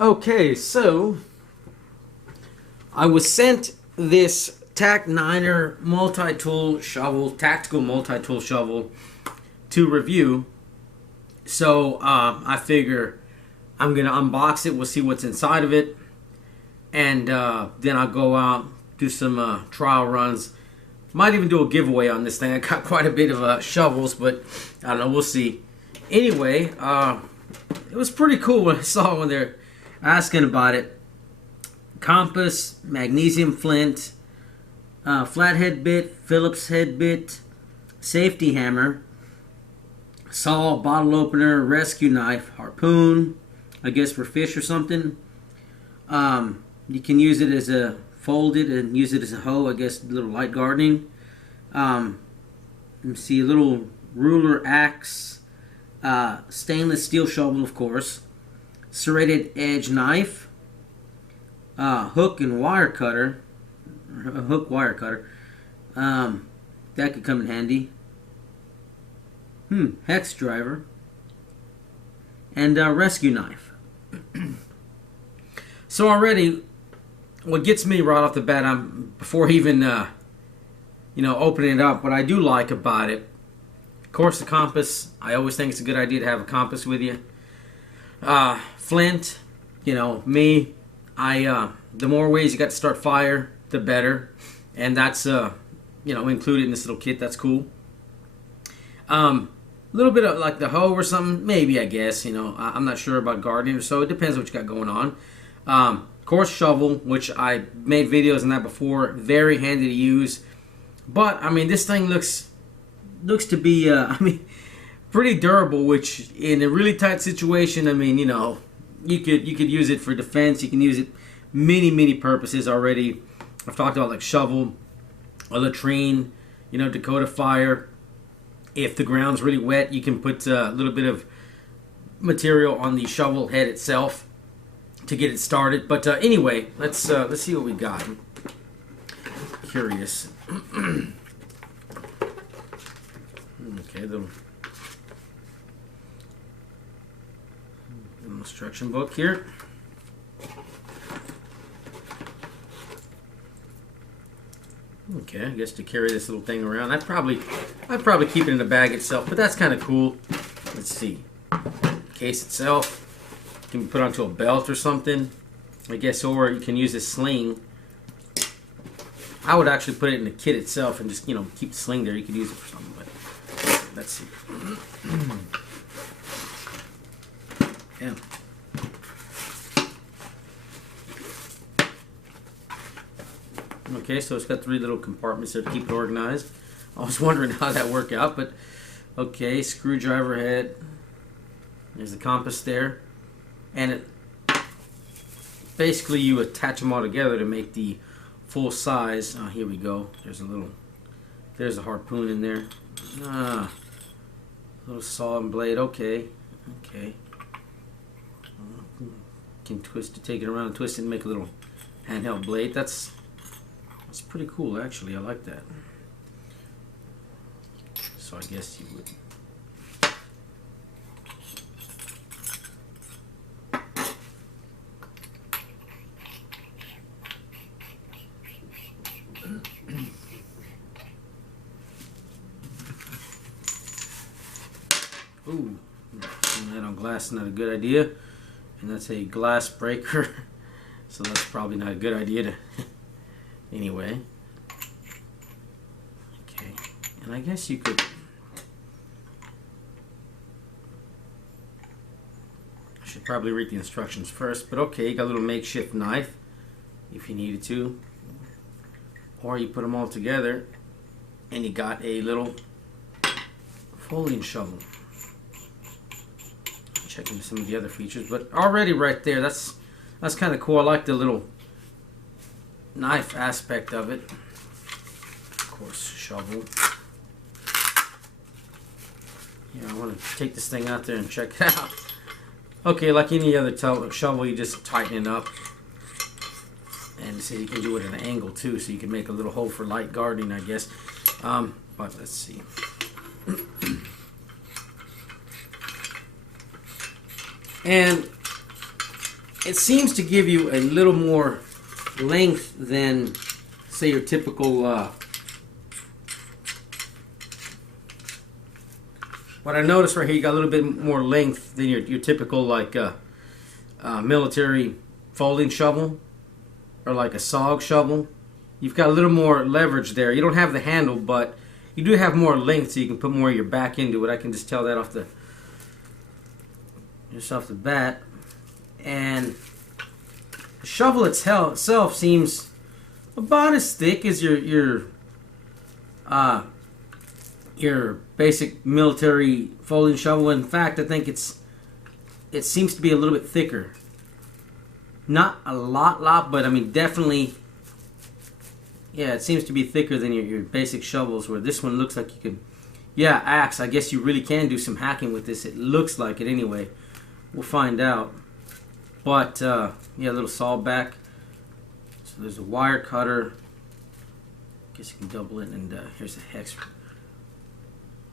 Okay, so I was sent this TAC9ER multi-tool shovel, tactical multi-tool shovel to review. So I figure I'm gonna unbox it. We'll see what's inside of it, and then I'll go out, do some trial runs. Might even do a giveaway on this thing. I got quite a bit of shovels, but I don't know. We'll see. Anyway, it was pretty cool when I saw when they're asking about it. Compass, magnesium flint, flathead bit, Phillips head bit, safety hammer, saw, bottle opener, rescue knife, harpoon, I guess for fish or something. You can use it as a folded and use it as a hoe, I guess, a little light gardening. Let me see, a little ruler, axe, stainless steel shovel, of course, serrated edge knife, hook and wire cutter, hook wire cutter. That could come in handy. Hex driver and rescue knife. So already, what gets me right off the bat, before even opening it up, what I do like about it, of course, the compass. I always think it's a good idea to have a compass with you. Flint, me, the more ways you got to start fire, the better, and that's included in this little kit. That's cool. A little bit of like the hoe or something, maybe, I guess. I'm not sure about gardening, so it depends what you got going on. Of course, shovel, which I made videos on that before. Very handy to use. But I mean, this thing looks to be pretty durable. Which in a really tight situation, I mean, you could use it for defense. You can use it many purposes already. I've talked about like shovel, a latrine, Dakota fire. If the ground's really wet, you can put a little bit of material on the shovel head itself to get it started. But anyway, let's see what we got. I'm curious. Okay, little instruction book here. Okay, I guess to carry this little thing around, I'd probably keep it in the bag itself, but that's kind of cool. Let's see. Case itself can be put onto a belt or something, I guess, or you can use a sling. I would actually put it in the kit itself and just keep the sling there. You could use it for something, but let's see. Yeah. Okay, so it's got 3 little compartments there to keep it organized. I was wondering how that worked out, but okay, screwdriver head. There's the compass there. And basically you attach them all together to make the full size. Oh, here we go. There's a harpoon in there. Little saw and blade. Okay. Can twist it, take it around, twist it, and make a little handheld blade. That's pretty cool, actually. I like that. So I guess you would. Ooh, that on glass is not a good idea. And that's a glass breaker. So that's probably not a good idea to... Anyway. Okay. And I guess you could... I should probably read the instructions first. But okay, you got a little makeshift knife if you needed to. Or you put them all together and you got a little folding shovel. Checking some of the other features. But already right there, that's kind of cool. I like the little knife aspect of it. Of course, shovel. Yeah, I want to take this thing out there and check it out. Okay, like any other shovel, you just tighten it up. And so you can do it at an angle too, so you can make a little hole for light gardening, I guess. But let's see. And it seems to give you a little more length than, say, your typical what I noticed right here, you got a little bit more length than your typical like military folding shovel or like a SOG shovel. You've got a little more leverage there. You don't have the handle, but you do have more length, so you can put more of your back into it. I can just tell that off the bat. And the shovel itself seems about as thick as your basic military folding shovel. In fact, I think it seems to be a little bit thicker. Not a lot, but I mean definitely. Yeah, it seems to be thicker than your basic shovels, where this one looks like you can, yeah, axe. I guess you really can do some hacking with this. It looks like it anyway. We'll find out. But, yeah, a little saw back. So there's a wire cutter. Guess you can double it, and here's a hex.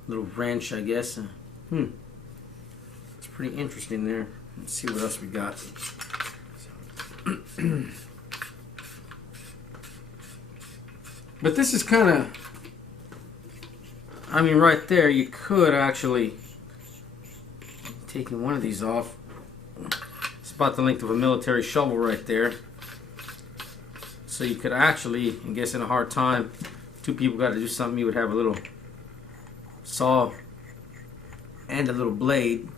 Little wrench, I guess. It's pretty interesting there. Let's see what else we got. But this is kind of, I mean, right there, you could actually, taking one of these off, it's about the length of a military shovel right there. So you could actually, I guess in a hard time, two people got to do something, you would have a little saw and a little blade.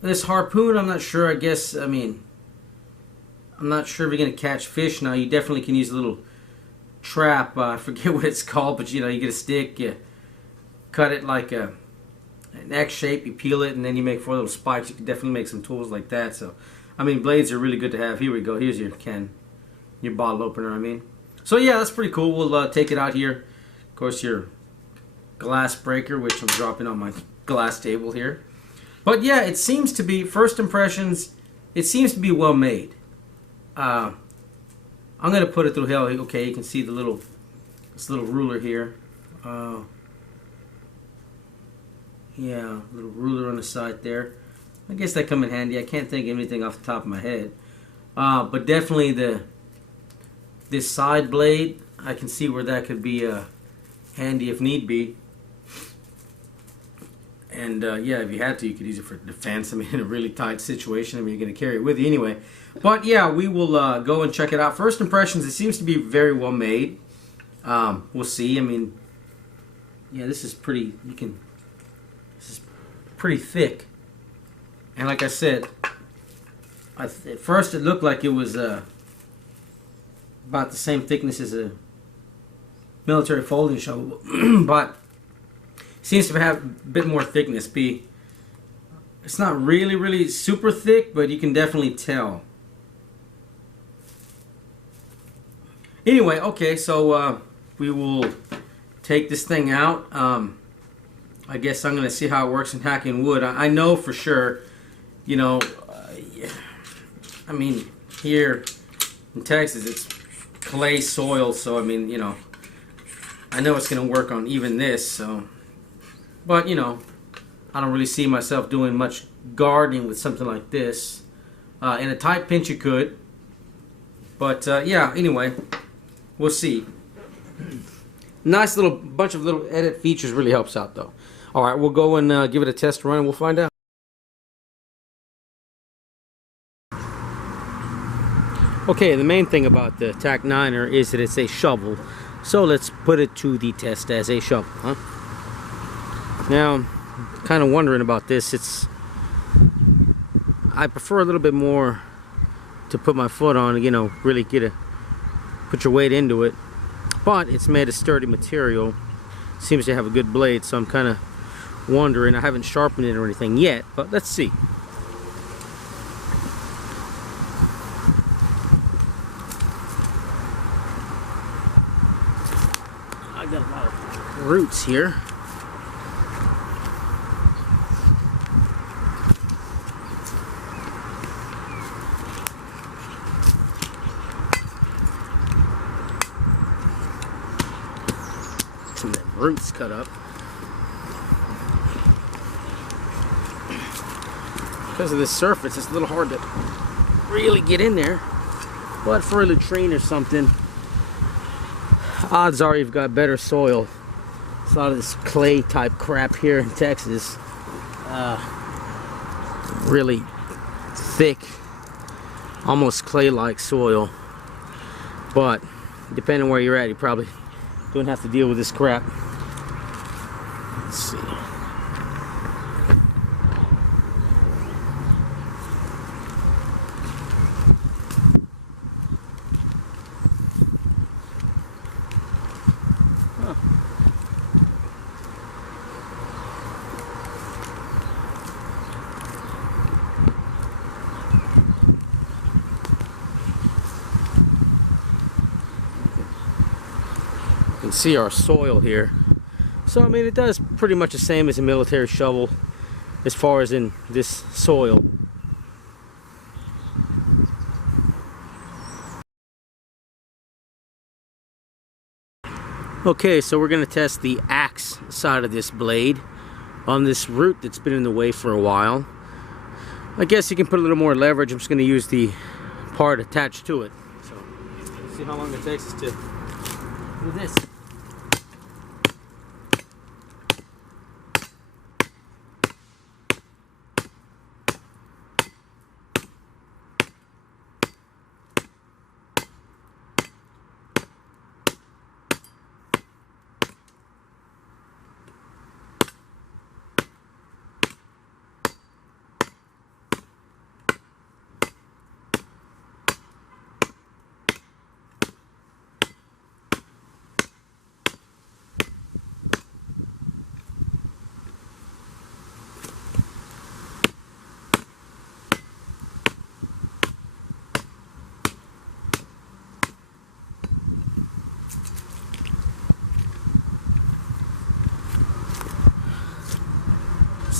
This harpoon, I'm not sure, I guess, I mean, I'm not sure if you're going to catch fish now. You definitely can use a little trap, I forget what it's called, but you know, you get a stick, you cut it like an X shape, you peel it, and then you make 4 little spikes. You can definitely make some tools like that. So I mean, blades are really good to have. Here we go, here's your bottle opener, I mean. So yeah, that's pretty cool. We'll take it out here. Of course, your glass breaker, which I'm dropping on my glass table here. But yeah, it seems to be, first impressions, it seems to be well made. I'm going to put it through hell. Okay, you can see this little ruler here. Yeah, little ruler on the side there. I guess that come in handy. I can't think of anything off the top of my head. But definitely this side blade, I can see where that could be handy if need be. And yeah, if you had to, you could use it for defense. I mean, in a really tight situation, I mean, you're going to carry it with you anyway. But yeah, we will go and check it out. First impressions, it seems to be very well made. We'll see. I mean, yeah, this is pretty. This is pretty thick. And like I said, at first it looked like it was about the same thickness as a military folding shovel, but seems to have a bit more thickness. It's not really super thick, but you can definitely tell. Anyway, okay, so we will take this thing out. I guess I'm going to see how it works in hacking wood. I know for sure, you know, I mean, here in Texas, it's clay soil, so I mean, you know, I know it's going to work on even this, so. But, you know, I don't really see myself doing much gardening with something like this. In a tight pinch, you could. But, yeah, anyway, we'll see. Nice little bunch of little edit features really helps out, though. All right, we'll go and give it a test run, and we'll find out. Okay, the main thing about the TAC9ER is that it's a shovel. So let's put it to the test as a shovel, huh? Now, I'm kind of wondering about this. I prefer a little bit more to put my foot on, you know, really put your weight into it. But it's made of sturdy material. Seems to have a good blade, so I'm kind of wondering. I haven't sharpened it or anything yet, but let's see. I got a lot of roots here. Some of them roots cut up. because of this surface, it's a little hard to really get in there. But for a latrine or something, odds are you've got better soil. It's a lot of this clay type crap here in Texas. Really thick, almost clay-like soil. But depending on where you're at, you probably don't have to deal with this crap. Let's see. You can see our soil here. So I mean, it does pretty much the same as a military shovel as far as in this soil. Okay, so we're going to test the axe side of this blade on this root that's been in the way for a while. I guess you can put a little more leverage. I'm just going to use the part attached to it. So let's see how long it takes us to do this.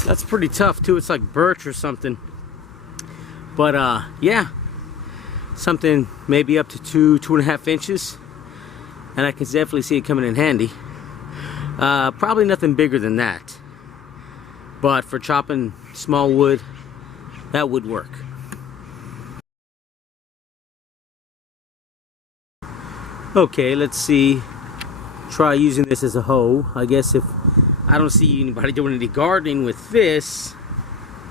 That's pretty tough too. It's like birch or something. But yeah, something maybe up to 2.5 inches, and I can definitely see it coming in handy. Probably nothing bigger than that, but for chopping small wood, that would work. Okay, let's see. Try using this as a hoe. I guess if I don't see anybody doing any gardening with this,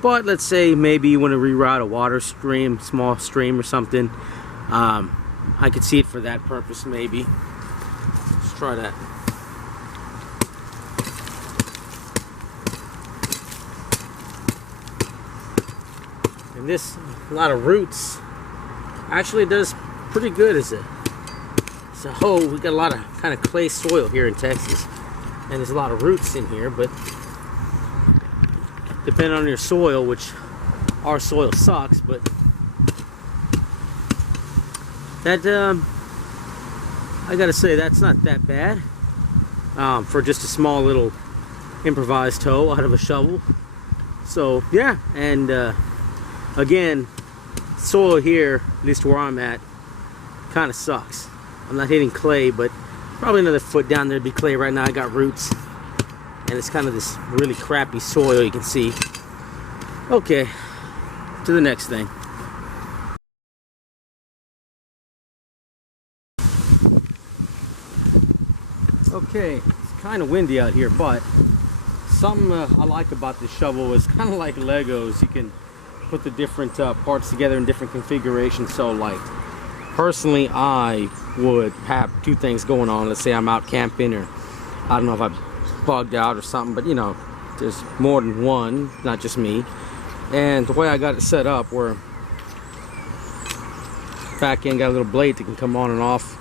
but let's say maybe you want to reroute a water stream, small stream or something. I could see it for that purpose maybe. Let's try that. And this, a lot of roots, actually does pretty good as a hoe. We got a lot of kind of clay soil here in Texas. And there's a lot of roots in here, but depending on your soil, which our soil sucks, but that I gotta say that's not that bad for just a small little improvised hoe out of a shovel. So yeah, and again, soil here, at least where I'm at, kind of sucks. I'm not hitting clay, but probably another foot down there would be clay right now. I got roots, and it's kind of this really crappy soil you can see. Okay, to the next thing. Okay, it's kind of windy out here, but something I like about this shovel is kind of like Legos. You can put the different parts together in different configurations. So like, personally, I would have two things going on. Let's say I'm out camping, or I don't know if I bugged out or something, but you know, there's more than one, not just me. And the way I got it set up, where back end got a little blade that can come on and off.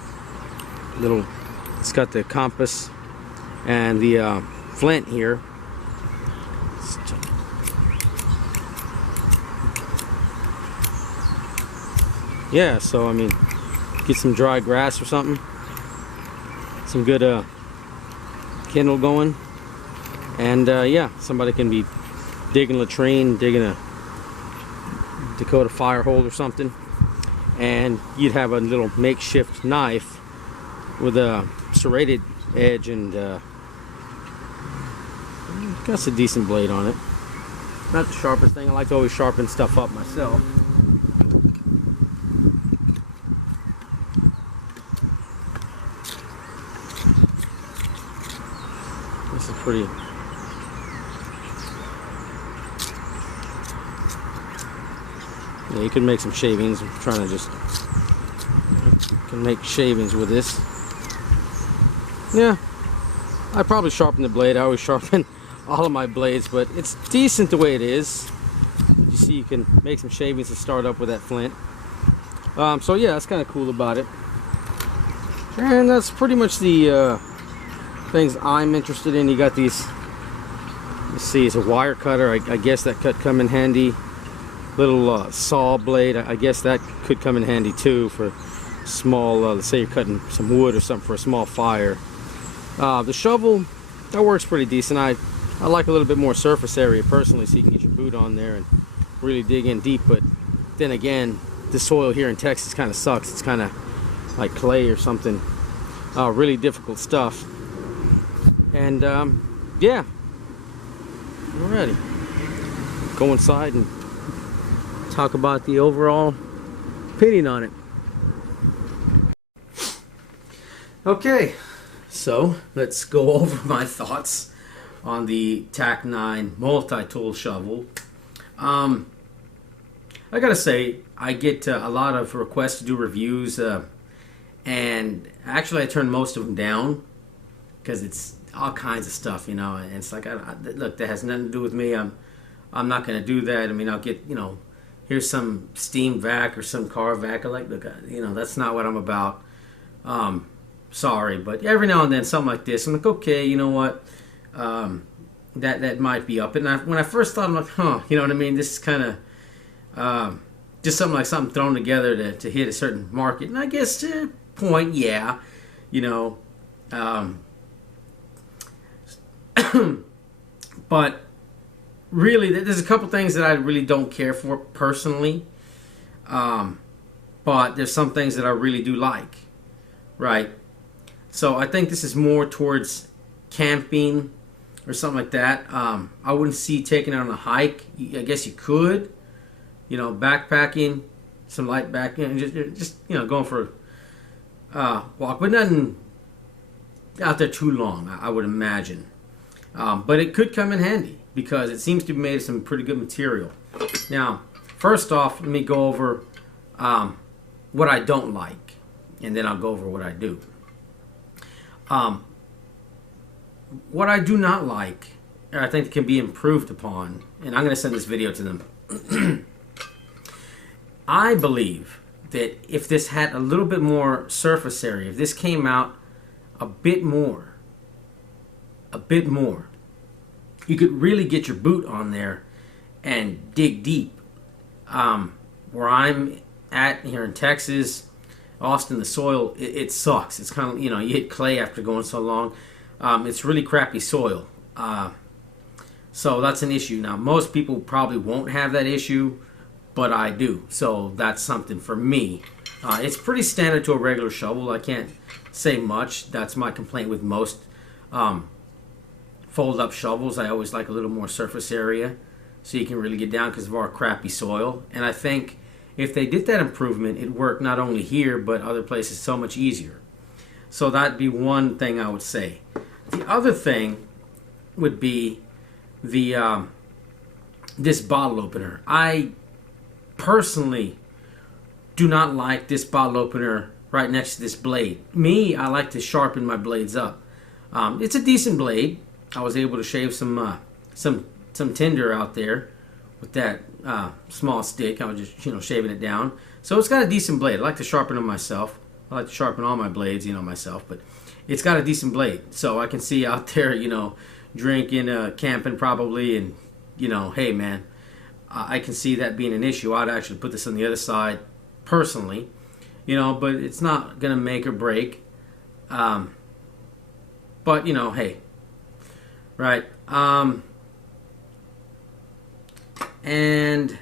It's got the compass and the flint here. Yeah, so I mean, get some dry grass or something, some good kindle going, and yeah, somebody can be digging a latrine, digging a Dakota fire hole or something, and you'd have a little makeshift knife with a serrated edge, and got a decent blade on it. not the sharpest thing. I like to always sharpen stuff up myself. This is pretty. Yeah, you can make some shavings. I'm trying to just can make shavings with this. Yeah, I probably sharpen the blade. I always sharpen all of my blades, but it's decent the way it is. You see, you can make some shavings and start up with that flint. So yeah, that's kind of cool about it. And that's pretty much the things I'm interested in. You got these. Let's see, it's a wire cutter. I guess that could come in handy. Little saw blade. I guess that could come in handy too for small. Let's say you're cutting some wood or something for a small fire. The shovel, that works pretty decent. I like a little bit more surface area personally, so you can get your boot on there and really dig in deep. But then again, the soil here in Texas kind of sucks. It's kind of like clay or something. Really difficult stuff. And yeah, we're ready. Go inside and talk about the overall opinion on it. Okay, so let's go over my thoughts on the TAC9 multi-tool shovel. I gotta say, I get a lot of requests to do reviews, and actually I turn most of them down because it's all kinds of stuff, you know. And it's like, look, that has nothing to do with me. I'm not gonna do that. I mean, I'll get, you know, here's some steam vac or some car vac. I like, look, you know, that's not what I'm about. Sorry, but every now and then something like this, I'm like, okay, you know what, that might be up. And when I first thought, I'm like, huh, you know what I mean? This is kind of just something thrown together to hit a certain market. And I guess to a point, yeah, you know, but really, there's a couple things that I really don't care for personally, but there's some things that I really do like, right? So I think this is more towards camping or something like that. I wouldn't see taking it on a hike. I guess you could, you know, backpacking, some light back, you know, just you know, going for a walk, but nothing out there too long, I would imagine. But it could come in handy because it seems to be made of some pretty good material. Now, first off, let me go over what I don't like, and then I'll go over what I do. What I do not like, and I think can be improved upon, and I'm going to send this video to them. I believe that if this had a little bit more surface area, if this came out a bit more, you could really get your boot on there and dig deep. Where I'm at here in Texas, Austin, the soil, it sucks. It's kind of, you know, you hit clay after going so long. It's really crappy soil. So that's an issue. Now, most people probably won't have that issue, but I do. So that's something for me. It's pretty standard to a regular shovel. I can't say much. That's my complaint with most fold-up shovels. I always like a little more surface area so you can really get down because of our crappy soil. And I think if they did that improvement, it'd work not only here, but other places so much easier. So that'd be one thing I would say. The other thing would be the this bottle opener. I personally do not like this bottle opener right next to this blade. Me, I like to sharpen my blades up. It's a decent blade. I was able to shave some tinder out there with that small stick. I was just, you know, shaving it down. So it's got a decent blade. I like to sharpen them myself. I like to sharpen all my blades, you know, myself. But it's got a decent blade. So I can see out there, you know, drinking, camping probably, and, you know, hey, man, I can see that being an issue. I'd actually put this on the other side personally, you know, but it's not going to make or break. But, you know, hey, right. And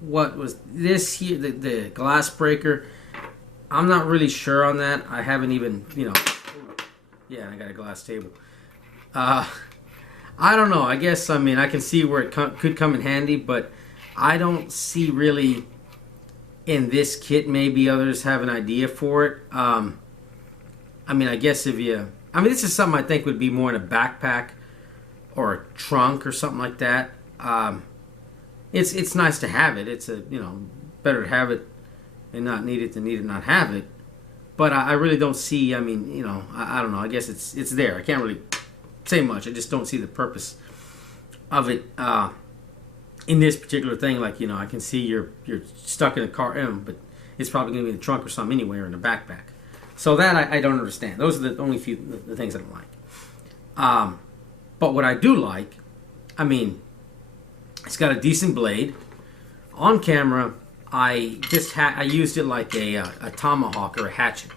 what was this here, the glass breaker? I'm not really sure on that. I haven't even, you know, yeah, I got a glass table. I'm I don't know. I guess, I mean, I can see where it could come in handy, but I don't see really in this kit. Maybe others have an idea for it. I mean, I guess if you... I mean, this is something I think would be more in a backpack or a trunk or something like that. It's nice to have it. It's better to have it and not need it than need it not have it. But I really don't see, I mean, I don't know. I guess it's there. I can't really say much. I just don't see the purpose of it in this particular thing. Like, I can see you're stuck in a car, but it's probably going to be in the trunk or something anyway, or in a backpack. So that I don't understand. Those are the only few the things I don't like. But what I do like, I mean, it's got a decent blade. On camera, I used it like a tomahawk or a hatchet.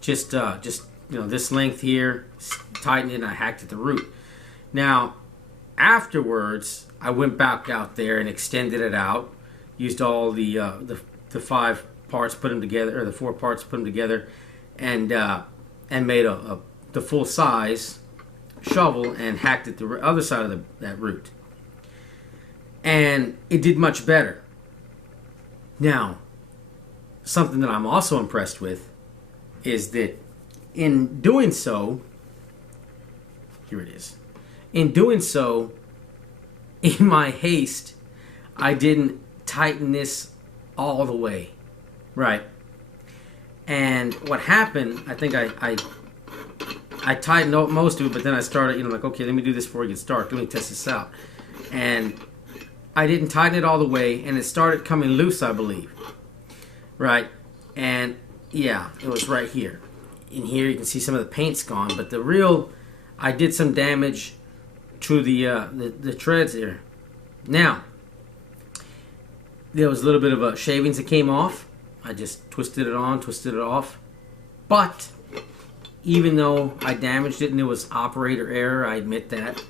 Just this length here, tightened it, and I hacked at the root. Now, afterwards, I went back out there and extended it out. Used all the 5 parts, put them together, or the 4 parts, put them together, and made the full size shovel and hacked at the other side of that root. And it did much better. Now, something that I'm also impressed with is that in doing so, here it is. In doing so, in my haste, I didn't tighten this all the way, right? And what happened, I think I tightened up most of it, but then I started, like, okay, let me do this before it gets dark. Let me test this out. And I didn't tighten it all the way, and it started coming loose, I believe. Right? And, yeah, it was right here. In here, you can see some of the paint's gone, but I did some damage to the treads there. Now, there was a little bit of shavings that came off. I just twisted it on, twisted it off. But even though I damaged it and it was operator error, I admit that.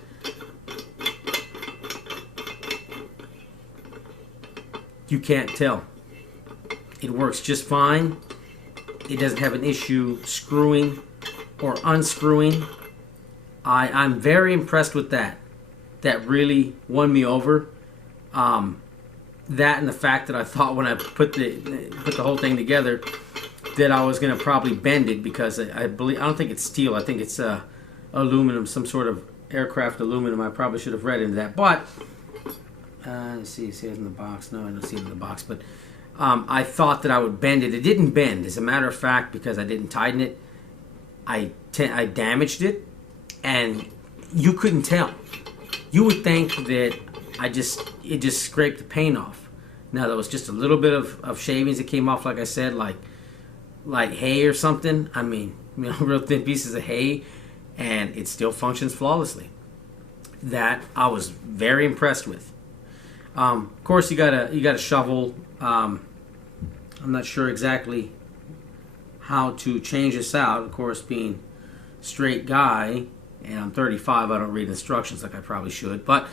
You can't tell. It works just fine. It doesn't have an issue screwing or unscrewing. I'm very impressed with that. That really won me over. That and the fact that I thought when I put the whole thing together that I was going to probably bend it, because I don't think it's steel. I think it's aluminum, some sort of aircraft aluminum. I probably should have read into that. But let's see it in the box. No, I don't see it in the box. But I thought that I would bend it. It didn't bend. As a matter of fact, because I didn't tighten it, I damaged it, and you couldn't tell. You would think that it just scraped the paint off. Now, there was just a little bit of shavings that came off, like I said, like hay or something. I mean, real thin pieces of hay, and it still functions flawlessly. That I was very impressed with. Of course, you got a shovel. I'm not sure exactly how to change this out. Of course, being a straight guy, and I'm 35, I don't read instructions like I probably should. But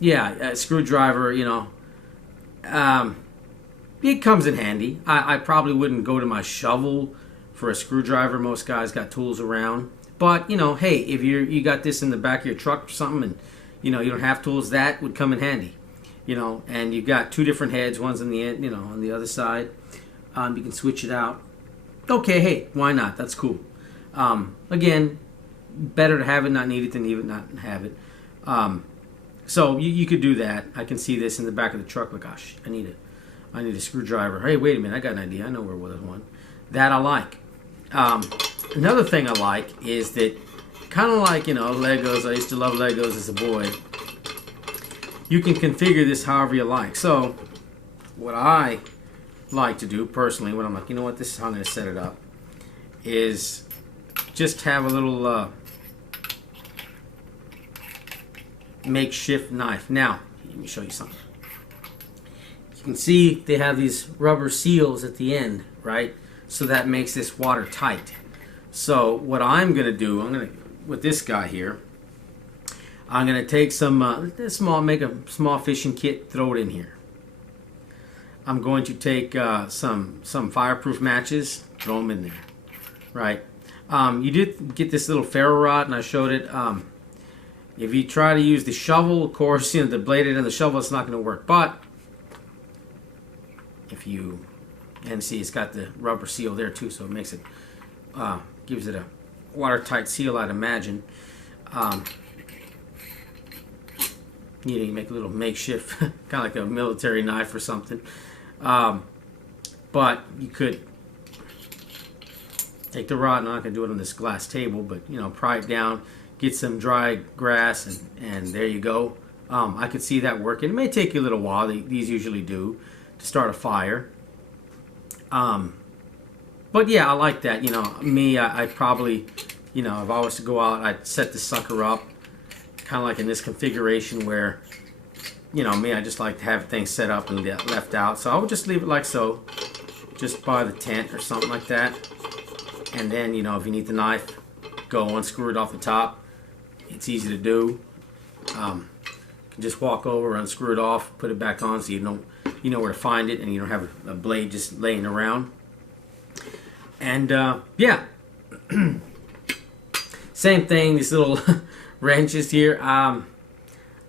yeah, a screwdriver, it comes in handy. I probably wouldn't go to my shovel for a screwdriver. Most guys got tools around. But, hey, if you got this in the back of your truck or something, and, you don't have tools, that would come in handy. And you've got 2 different heads. One's on the end, on the other side. You can switch it out. Okay, hey, why not? That's cool. Again, better to have it, not need it, than even not have it. So you could do that. I can see this in the back of the truck. But gosh, I need a screwdriver. Hey, wait a minute. I got an idea. I know where there's one. That I like. Another thing I like is that, kind of like, Legos. I used to love Legos as a boy. You can configure this however you like. So what I like to do personally, when I'm like, this is how I'm going to set it up, is just have a little makeshift knife. Now, let me show you something. You can see they have these rubber seals at the end, right? So that makes this watertight. So what I'm going to do, with this guy here, I'm going to take make a small fishing kit, throw it in here. I'm going to take some fireproof matches, throw them in there, right? You did get this little ferro rod, and I showed it. If you try to use the shovel, of course, the blade and the shovel, it's not going to work. But if you, and see, it's got the rubber seal there too, so it makes it, gives it a watertight seal, I'd imagine. You make a little makeshift, kind of like a military knife or something. But you could take the rod, I'm not going to do it on this glass table, but pry it down, get some dry grass, and there you go. I could see that working. It may take you a little while, these usually do, to start a fire. But yeah, I like that. Me, I probably, if I was to go out, I'd set the sucker up kind of like in this configuration where, me, I just like to have things set up and left out. So I would just leave it like so, just by the tent or something like that. And then, if you need the knife, go unscrew it off the top. It's easy to do. You can just walk over, unscrew it off, put it back on, so you know where to find it, and you don't have a blade just laying around. And yeah, same thing. These little wrenches here. I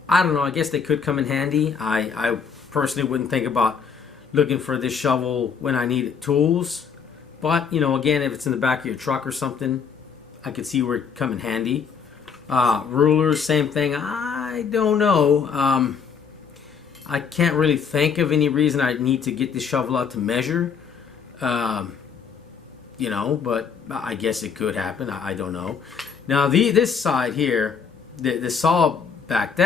don't know. I guess they could come in handy. I personally wouldn't think about looking for this shovel when I need tools. But, again, if it's in the back of your truck or something, I could see where it come in handy. Rulers, same thing. I don't know. I can't really think of any reason I need to get this shovel out to measure. But I guess it could happen. I don't know. Now, this side here, the saw back,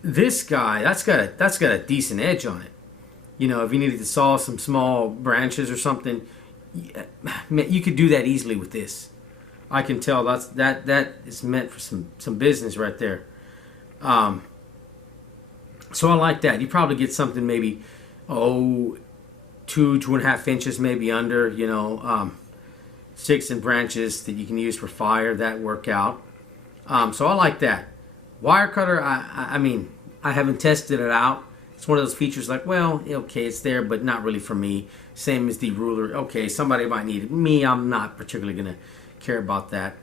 this guy, that's got a decent edge on it. If you needed to saw some small branches or something, you could do that easily with this. I can tell that is meant for some business right there. So I like that. You probably get something maybe 2.5 inches maybe under, sticks and branches that you can use for fire that work out. So I like that. Wire cutter, I mean, I haven't tested it out. It's one of those features like, well, okay, it's there, but not really for me. Same as the ruler. Okay, somebody might need it. Me, I'm not particularly going to care about that.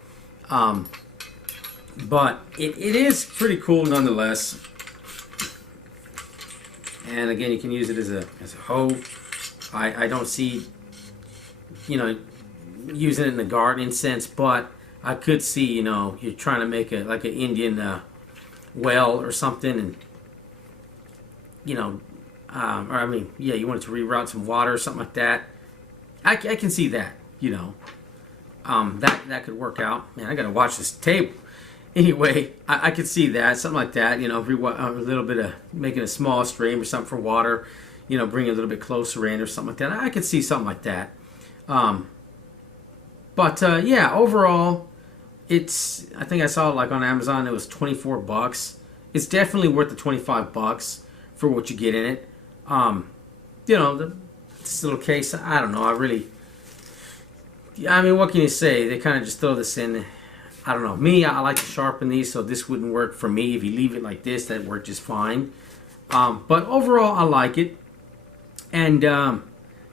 But it is pretty cool nonetheless. And again, you can use it as a hoe. I don't see, using it in the gardening sense, but I could see, you're trying to make like an Indian well or something, and or I mean, yeah, you wanted to reroute some water or something like that. I can see that, that could work out. Man, I gotta watch this table. Anyway, I could see that, something like that. A little bit of making a small stream or something for water. Bring it a little bit closer in or something like that. I could see something like that. But yeah, overall, I think I saw it like on Amazon. It was $24. It's definitely worth the $25 for what you get in it. This little case, I don't know. I mean, what can you say? They kind of just throw this in. I don't know. Me, I like to sharpen these, so this wouldn't work for me. If you leave it like this, that'd work just fine. But overall, I like it. And,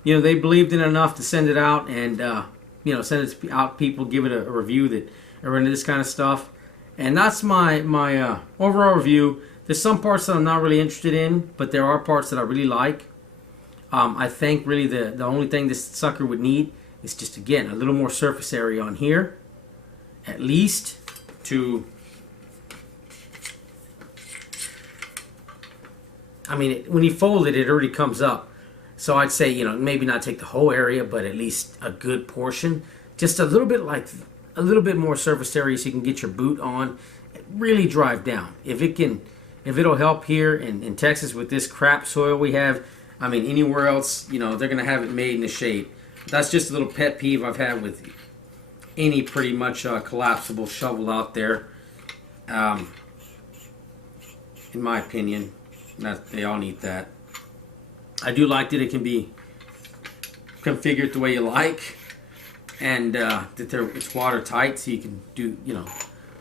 they believed in it enough to send it out and, send it out people, give it a review that are into this kind of stuff. And that's my overall review. There's some parts that I'm not really interested in, but there are parts that I really like. I think really the only thing this sucker would need is just, again, a little more surface area on here. At least to, I mean, when you fold it, it already comes up. So I'd say, maybe not take the whole area, but at least a good portion. Just a little bit more surface area so you can get your boot on. Really drive down. If it'll help here in Texas with this crap soil we have, I mean, anywhere else, they're going to have it made in the shade. That's just a little pet peeve I've had with any pretty much collapsible shovel out there. In my opinion, they all need that. I do like that it can be configured the way you like, and that it's watertight, so you can do,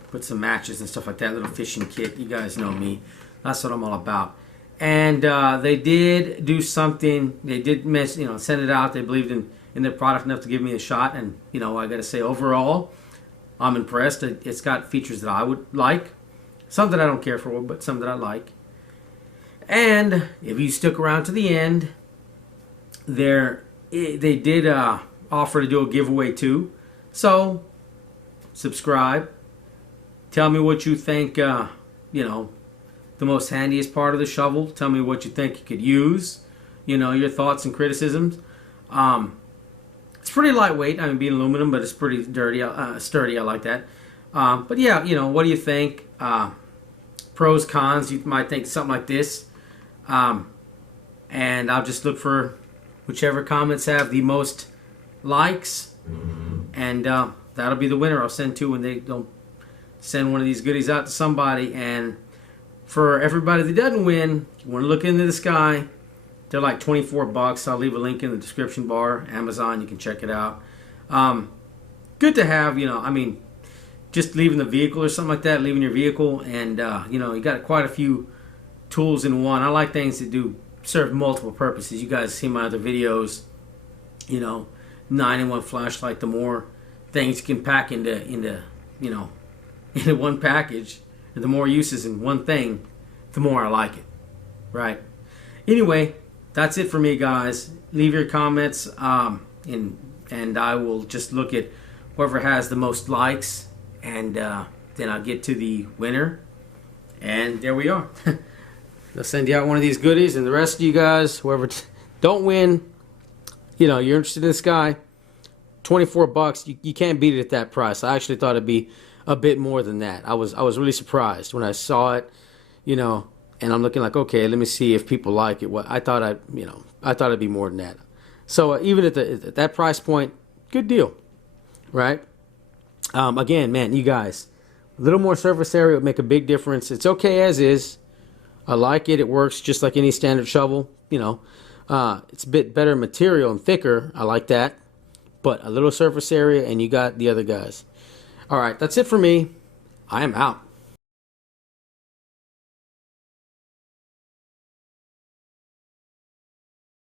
put some matches and stuff like that. Little fishing kit. You guys know me. That's what I'm all about. And they did do something. They did send it out. They believed in their product enough to give me a shot, and I got to say, overall, I'm impressed. It's got features that I would like. Some that I don't care for, but some that I like. And if you stuck around to the end, they did offer to do a giveaway too. So subscribe. Tell me what you think. The most handiest part of the shovel. Tell me what you think you could use. Your thoughts and criticisms. It's pretty lightweight. I mean, being aluminum, but it's pretty sturdy. I like that. But yeah, what do you think? Pros, cons. You might think something like this. And I'll just look for whichever comments have the most likes, and that'll be the winner. I'll send two when they don't send one of these goodies out to somebody. And for everybody that doesn't win, you want to look into the sky. They're like $24. I'll leave a link in the description bar. Amazon, you can check it out. Good to have, just leaving the vehicle or something like that, leaving your vehicle, and you got quite a few tools in one. I like things that serve multiple purposes. You guys see my other videos, 9-in-1 flashlight. The more things you can pack into one package, and the more uses in one thing, the more I like it. Right? Anyway, that's it for me, guys. Leave your comments, and I will just look at whoever has the most likes, and then I'll get to the winner. And there we are. They'll send you out one of these goodies, and the rest of you guys, whoever don't win, you're interested in this guy, $24. You can't beat it at that price. I actually thought it'd be a bit more than that. I was really surprised when I saw it, and I'm looking like, okay, let me see if people like it. I thought it'd be more than that. So even at that price point, good deal, right? Again, man, you guys, a little more surface area would make a big difference. It's okay as is. I like it. It works just like any standard shovel. It's a bit better material and thicker. I like that. But a little surface area, and you got the other guys. All right, that's it for me. I am out.